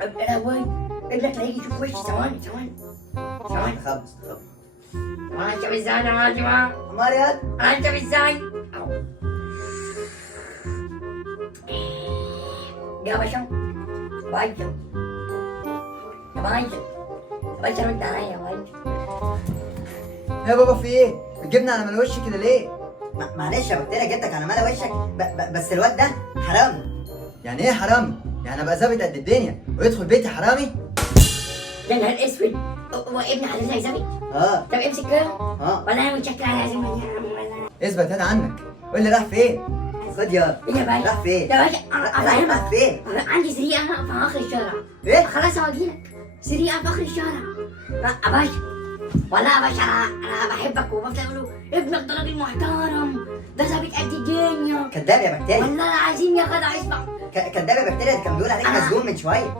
يا لهوي، ابنك لا يجي يشوف وشي. ثواني خبص انت ازاي يا ماجمة؟ مريض. انت ازاي؟ يا باشا بايجو رد عليا يا بايجو. يا بابا في ايه؟ بتجيبنا على مال وشك كده ليه؟ معلش يا بكتيريا جبتك على مال وشك بس الواد ده حرامي. يعني ايه حرامي؟ يعني ابقى ظابط قد الدنيا ويدخل بيتي حرامي؟ يا نهار اسود، هو ابن حضرتك ظابط؟ طب امسك كده. ولا انا متشكل على عزيمة. اثبت هات عنك. قول لي راح فين؟ خد يا يا باشا راح فين؟ يا باشا افهمك. راح فين؟ عندي سريقة في اخر الشارع. ايه؟ خلاص هوديلك سريقة في اخر الشارع. يا باشا والله يا باشا انا بحبك وبفضل اقول له ابنك ده راجل محترم، ده ظابط قد الدنيا. كداب يا بكتيريا. والله العظيم يا جدع اسمع. كداب يا بكتيريا، كان بيقول عليك مسجون من شويه.